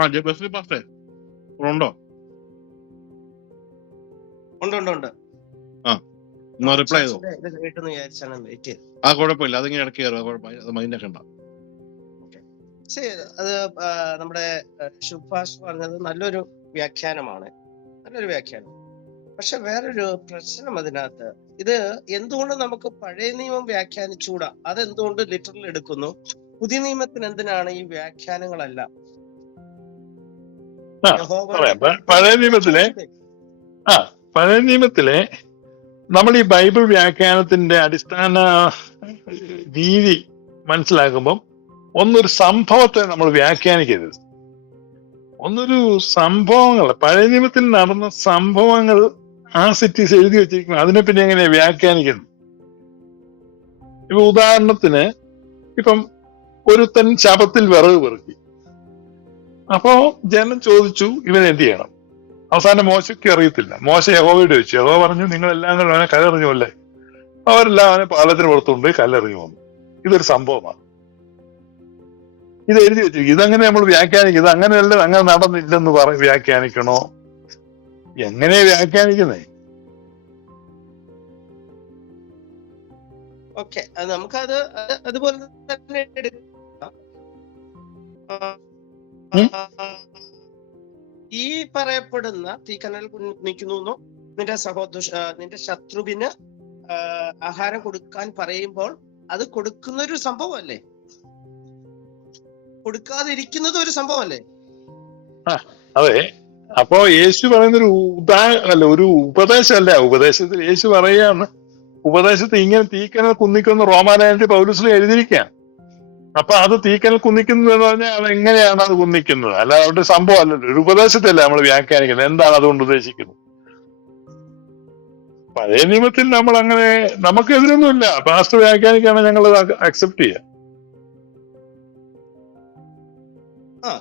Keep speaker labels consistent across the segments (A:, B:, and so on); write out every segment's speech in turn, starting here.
A: ആ ബസ്സിൽ പാസ്റ്റേ ഉണ്ടോ?
B: ഉണ്ട് ഉണ്ട് ഉണ്ട്.
A: എന്നാ റിപ്ലൈ ചെയ്തോ? ആ കുഴപ്പമില്ല. അതിങ്ങനെ ഇടയ്ക്ക് കയറുക കുഴപ്പമില്ല. അത് മൈൻഡ് ആക്കണ്ട.
B: ശരി അത് നമ്മുടെ ശുഭാഷ് പറഞ്ഞത് നല്ലൊരു വ്യാഖ്യാനമാണ്. നല്ലൊരു വ്യാഖ്യാനം. പക്ഷെ വേറൊരു പ്രശ്നം അതിനകത്ത്. ഇത് എന്തുകൊണ്ട് നമുക്ക് പഴയ നിയമം വ്യാഖ്യാനിച്ചുകൂടാ അതെന്തുകൊണ്ട് ലിറ്ററൽ എടുക്കുന്നു? പുതിയ നിയമത്തിന് എന്തിനാണ് ഈ വ്യാഖ്യാനങ്ങളെല്ലാം?
C: ആ, പറയാം. പഴയ നിയമത്തിലെ ആ പഴയ നിയമത്തിലെ നമ്മൾ ഈ ബൈബിൾ വ്യാഖ്യാനത്തിന്റെ അടിസ്ഥാന രീതി മനസ്സിലാക്കുമ്പം ഒന്നൊരു സംഭവത്തെ നമ്മൾ വ്യാഖ്യാനിക്കരുത്. ഒന്നൊരു സംഭവങ്ങൾ പഴയ നിയമത്തിൽ നടന്ന സംഭവങ്ങൾ ആ സിറ്റീസ് എഴുതി വെച്ചിരിക്കുന്നു അതിനെ പിന്നെ എങ്ങനെയാ വ്യാഖ്യാനിക്കുന്നു? ഇപ്പൊ ഉദാഹരണത്തിന് ഇപ്പം ഒരുത്തൻ ശബത്തിൽ വിറക് പെറുക്കി. അപ്പോ ജനം ചോദിച്ചു ഇവൻ എന്ത് ചെയ്യണം? അവസാനം മോശയ്ക്ക് അറിയത്തില്ല. മോശ യഹോവയോട് ചോദിച്ചു യഹോവ പറഞ്ഞു നിങ്ങൾ എല്ലാം കൂടെ അവനെ കല്ലെറിഞ്ഞു അല്ലേ അവരെല്ലാം അവനെ പാലത്തിന് പുറത്തുകൊണ്ട് കല്ലെറിഞ്ഞു വന്നു ഇതൊരു സംഭവമാണ്. ഇത് എഴുതി വെച്ചു ഇതങ്ങനെ നമ്മൾ വ്യാഖ്യാനിക്കും ഇത് അങ്ങനെയല്ല അങ്ങനെ നടന്നില്ലെന്ന് പറ വ്യാഖ്യാനിക്കണോ? എങ്ങനെ വ്യാഖ്യാനിക്കുന്നേ?
B: ഓക്കെ. നമുക്കത് അത് അതുപോലെ തന്നെ എടുക്കാം. ഈ പറയപ്പെടുന്ന തീക്കനൽ നിൽക്കുന്നു നിന്റെ സഹോദര നിന്റെ ശത്രുവിന് ആഹാരം കൊടുക്കാൻ പറയുമ്പോൾ അത് കൊടുക്കുന്ന ഒരു സംഭവമല്ലേ? കൊടുക്കാതിരിക്കുന്നത് ഒരു സംഭവമല്ലേ?
C: അതെ. അപ്പോ യേശു പറയുന്ന ഒരു ഉദാ അല്ല ഒരു ഉപദേശമല്ല? ഉപദേശത്തിൽ യേശു പറയാണ് ഉപദേശത്തിൽ ഇങ്ങനെ തീക്കനൽ കുന്നിക്കുന്ന റോമാലയത്തിൽ പൗലുസിൽ എഴുതിയിരിക്കുകയാണ്. അപ്പൊ അത് തീക്കൽ കുന്നിക്കുന്നു എന്ന് പറഞ്ഞാൽ അത് എങ്ങനെയാണ് അത് കുന്നിക്കുന്നത്? അല്ല അവിടെ സംഭവം അല്ലല്ലോ. ഒരു ഉപദേശത്തല്ല നമ്മൾ വ്യാഖ്യാനിക്കുന്നത്? എന്താണ് അതുകൊണ്ട് ഉദ്ദേശിക്കുന്നത്? പഴയ നിയമത്തിൽ നമ്മൾ അങ്ങനെ നമുക്ക് എതിരൊന്നുമില്ല പാസ്റ്റർ വ്യാഖ്യാനിക്കാണ് ഞങ്ങൾ അക്സെപ്റ്റ് ചെയ്യാം.
B: ആ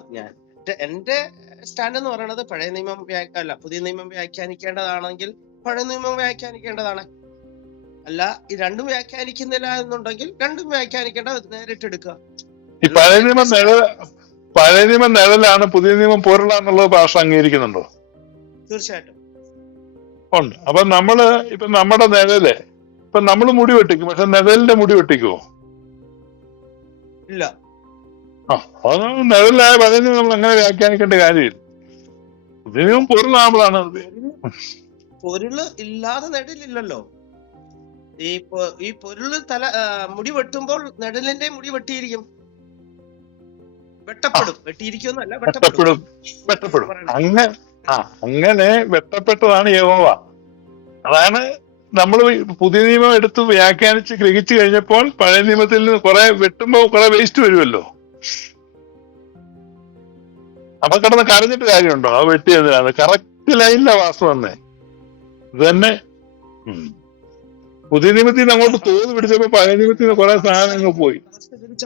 B: എന്റെ- സ്റ്റാൻഡ് എന്ന് പറയുന്നത് പഴയ നിയമം അല്ല പുതിയ നിയമം വ്യാഖ്യാനിക്കേണ്ടതാണെങ്കിൽ പഴയ നിയമം വ്യാഖ്യാനിക്കേണ്ടതാണ്. അല്ല ഈ രണ്ടും വ്യാഖ്യാനിക്കുന്നില്ല എന്നുണ്ടെങ്കിൽ രണ്ടും വ്യാഖ്യാനിക്കേണ്ട നേരിട്ട് എടുക്കുക
C: ഈ പഴയ നിയമം നിഴൽ പഴയ നിയമം നിഴലാണ് പുതിയ നിയമം പൊരുളാന്നുള്ളത് ഭാഷ അംഗീകരിക്കുന്നുണ്ടോ?
B: തീർച്ചയായിട്ടും.
C: ഉണ്ട്. അപ്പൊ നമ്മൾ ഇപ്പൊ നമ്മുടെ നിഴൽ ഇപ്പൊ നമ്മൾ മുടി വെട്ടിക്കും പക്ഷെ നിഴലിന്റെ മുടി വെട്ടിക്കുവോ?
B: ഇല്ല.
C: ആ അത് നിഴലായ പഴയ നിയമം നമ്മൾ അങ്ങനെ വ്യാഖ്യാനിക്കേണ്ട കാര്യമില്ല. പുതിയ നിയമം അത്.
B: പൊരുൾ ഇല്ലാതെ നെടലില്ലല്ലോ ഈ ഈ പൊരുൾ തല മുടി വെട്ടുമ്പോൾ നെടലിന്റെ മുടി വെട്ടിയിരിക്കും. വെട്ടപ്പെടും. വെട്ടിയിരിക്കുമെന്നല്ല
C: വെട്ടപ്പെടും. വെട്ടപ്പെടും. അങ്ങനെ ആ അങ്ങനെ വെട്ടപ്പെട്ടതാണ് യഹോവ. അതാണ് നമ്മൾ പുതിയ നിയമം എടുത്ത് വ്യാഖ്യാനിച്ച് ഗ്രഹിച്ചു കഴിഞ്ഞപ്പോൾ പഴയ നിയമത്തിൽ നിന്ന് കുറെ വെട്ടുമ്പോ കുറെ വേസ്റ്റ് വരുമല്ലോ. അപ്പൊ കിടന്ന് കരഞ്ഞിട്ട് കാര്യമുണ്ടോ? ആ വെട്ടിയതിനാണ് കറക്റ്റ് ലൈനിലാ വാസ്തു തന്നെ ഇത് തന്നെ. പുതിയ നിയമത്തിൽ നിന്ന് അങ്ങോട്ട് തോന്നു പിടിച്ചപ്പോ പഴയ നിയമത്തിൽ നിന്ന് കുറെ സാധനങ്ങൾ പോയി.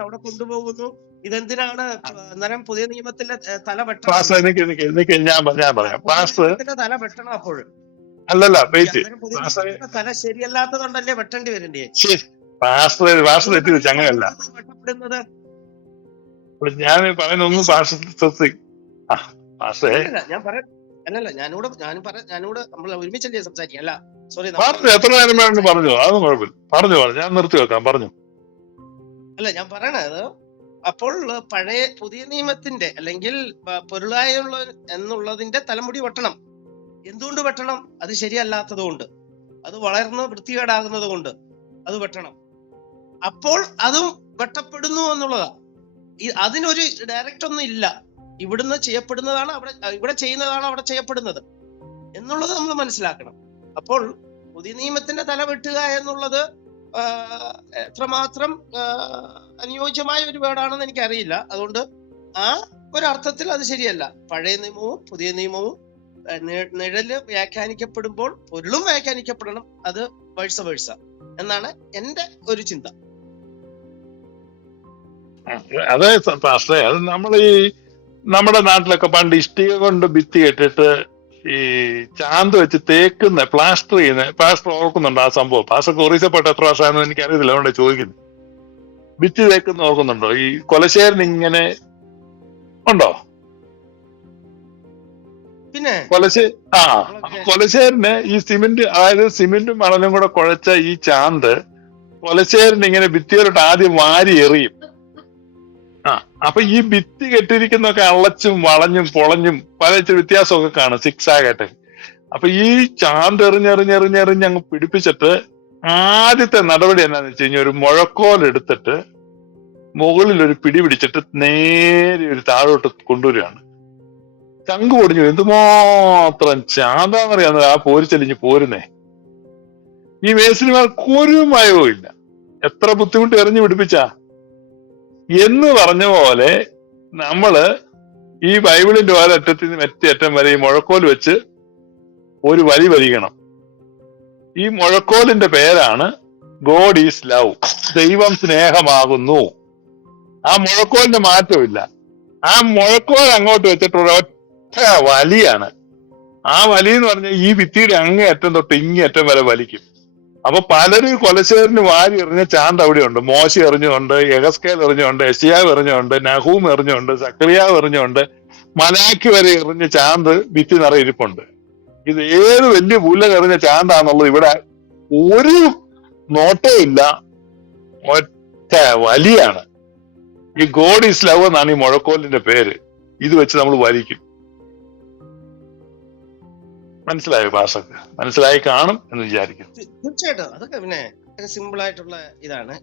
B: അവിടെ കൊണ്ടുപോകുന്നു. ഇതെന്തിനാണ് അന്നേരം പുതിയ നിയമത്തിന്റെ തല വെട്ടണം?
C: എനിക്ക് എനിക്ക് എനിക്ക് ഞാൻ ഞാൻ പറയാം.
B: പാസ് തല വെട്ടണം അപ്പോഴും.
C: അല്ലല്ല വെയിറ്റ്
B: തല ശരിയല്ലാത്തതുകൊണ്ടല്ലേ വെട്ടേണ്ടി വരണ്ടേ
C: പാസ് പാസ് പാസ്റ്റർ തെറ്റി വെച്ച് അങ്ങനെയല്ല. അപ്പോൾ ഞാൻ പറയുന്ന ഒന്നും
B: അല്ലല്ല ഞാൻ പറയാം അല്ലല്ല ഞാനിവിടെ ഞാൻ പറ ഞാനിവിടെ നമ്മൾ ഒരുമിച്ചല്ലേ സംസാരിക്കാം. അല്ല സോറി
C: പാസ്റ്റർ എത്ര നേരം വേണമെന്ന് പറഞ്ഞു അതൊന്നും കുഴപ്പമില്ല. പറഞ്ഞു പറഞ്ഞു ഞാൻ നിർത്തി വെക്കാം പറഞ്ഞു.
B: അല്ല ഞാൻ പറയണത് അപ്പോൾ പഴയ പുതിയ നിയമത്തിന്റെ അല്ലെങ്കിൽ പൊരുളായുള്ള എന്നുള്ളതിന്റെ തലമുടി വെട്ടണം. എന്തുകൊണ്ട് വെട്ടണം? അത് ശരിയല്ലാത്തത് കൊണ്ട് അത് വളർന്ന് വൃത്തികേടാകുന്നത് കൊണ്ട് അത് വെട്ടണം. അപ്പോൾ അതും വെട്ടപ്പെടുന്നു എന്നുള്ളതാ. ഈ അതിനൊരു ഡയറക്റ്റ് ഒന്നും ഇല്ല. ഇവിടുന്ന് ചെയ്യപ്പെടുന്നതാണ് അവിടെ ഇവിടെ ചെയ്യുന്നതാണ് അവിടെ ചെയ്യപ്പെടുന്നത്. എന്നുള്ളത് നമ്മൾ മനസ്സിലാക്കണം. അപ്പോൾ പുതിയ നിയമത്തിന്റെ തല വെട്ടുക എന്നുള്ളത് എത്രമാത്രം അനുയോജ്യമായ ഒരു വേർഡാണെന്ന് എനിക്കറിയില്ല. അതുകൊണ്ട് ആ ഒരർത്ഥത്തിൽ അത് ശരിയല്ല. പഴയ നിയമവും പുതിയ നിയമവും നിഴൽ വ്യാഖ്യാനിക്കപ്പെടുമ്പോൾ പൊരുളും വ്യാഖ്യാനിക്കപ്പെടണം. അത് വേഴ്സ വേഴ്സ എന്നാണ് എന്റെ ഒരു ചിന്ത.
C: അതെ പക്ഷേ അത് നമ്മൾ ഈ നമ്മുടെ നാട്ടിലൊക്കെ പണ്ട് ഇഷ്ടിക കൊണ്ട് ഭിത്തി കെട്ടിട്ട് ഈ ചാന്ത് വെച്ച് തേക്കുന്ന പ്ലാസ്റ്റർ ചെയ്യുന്ന പ്ലാസ്റ്റർ ഓർക്കുന്നുണ്ട് ആ സംഭവം? പാസ്റ്റർ ഒറീസപ്പെട്ട എത്ര വർഷമാണെന്ന് എനിക്ക് അറിയത്തില്ല അതുകൊണ്ട് ചോദിക്കുന്നു ഭിത്തി തേക്കുന്ന ഓർക്കുന്നുണ്ടോ? ഈ കൊലശേരൻ ഇങ്ങനെ ഉണ്ടോ?
B: പിന്നെ
C: കൊലശേ ആ കൊലശേരന് ഈ സിമെന്റ് അതായത് സിമെന്റും മണലും കൂടെ കുഴച്ച ഈ ചാന്ത് കൊലശേരൻ ഇങ്ങനെ ഭിത്തിയിലോട്ട് ആദ്യം വാരി എറിയും. ആ അപ്പൊ ഈ ഭിത്തി കെട്ടിയിരിക്കുന്നൊക്കെ അളച്ചും വളഞ്ഞും പൊളഞ്ഞും പല വ്യത്യാസമൊക്കെ കാണും സിക്സ് ആകട്ടെ അപ്പൊ ഈ ചാന്ത് എറിഞ്ഞെറിഞ്ഞെറിഞ്ഞെറിഞ്ഞ് അങ്ങ് പിടിപ്പിച്ചിട്ട് ആദ്യത്തെ നടപടി എന്നാന്ന് വെച്ച് കഴിഞ്ഞാൽ ഒരു മുഴക്കോൽ എടുത്തിട്ട് മുകളിൽ ഒരു പിടി പിടിച്ചിട്ട് നേരെ ഒരു താഴോട്ട് കൊണ്ടുവരികയാണ്. ചങ്ക് പൊടിഞ്ഞു എന്തുമാത്രം ചാന്താന്നറിയാന്ന് ആ പോരിച്ചെലിഞ്ഞ് പോരുന്നേ. ഈ മേസിനിമാർക്ക് ഒരു മയവും ഇല്ല എത്ര ബുദ്ധിമുട്ട് എറിഞ്ഞു പിടിപ്പിച്ച? എന്ന് പറഞ്ഞ പോലെ നമ്മൾ ഈ ബൈബിളിന്റെ ഒരറ്റത്തിൽ നിന്ന് മറ്റേ അറ്റം വരെ ഈ മുഴക്കോൽ വെച്ച് ഒരു വരി വരികണം. ഈ മുഴക്കോലിന്റെ പേരാണ് ഗോഡ് ഈസ് ലവ് ദൈവം സ്നേഹമാകുന്നു. ആ മുഴക്കോലിന്റെ മാറ്റമില്ല. ആ മുഴക്കോൽ അങ്ങോട്ട് വെച്ചിട്ടുള്ള ഒറ്റ വലിയാണ്. ആ എന്ന് പറഞ്ഞാൽ ഈ ഭിത്തിയുടെ അങ്ങേ അറ്റം തൊട്ട് ഇങ്ങേ അറ്റം വരെ വലിക്കും. അപ്പൊ പലരും കൊലശേരിന് വാരി എറിഞ്ഞ ചാണ്ട് അവിടെയുണ്ട്. മോശ എറിഞ്ഞുണ്ട് യഗസ്കേൽ എറിഞ്ഞുണ്ട് എഷിയാവ് എറിഞ്ഞുണ്ട് നഹൂം എറിഞ്ഞുണ്ട് സക്രിയാവ് എറിഞ്ഞുണ്ട് മലാക്കി വരെ എറിഞ്ഞ ചാന്ത് ഭിത്തി നിറയെ ഇരിപ്പുണ്ട്. ഇത് ഏത് വലിയ പുല്ല എറിഞ്ഞ ചാന്താന്നുള്ളത് ഇവിടെ ഒരു നോട്ടമില്ല ഒറ്റ വലിയാണ്. ഈ ഗോഡ് ഈസ് ലവ് എന്നാണ് ഈ മുഴക്കോലിന്റെ പേര്. ഇത് വെച്ച് നമ്മൾ വലിക്കും. മനസ്സിലായോ ഭാഷക്ക് മനസ്സിലായി കാണും എന്ന് വിചാരിക്കുന്നു.
B: തീർച്ചയായിട്ടും. അതൊക്കെ പിന്നെ സിമ്പിൾ ആയിട്ടുള്ള ഇതാണ്.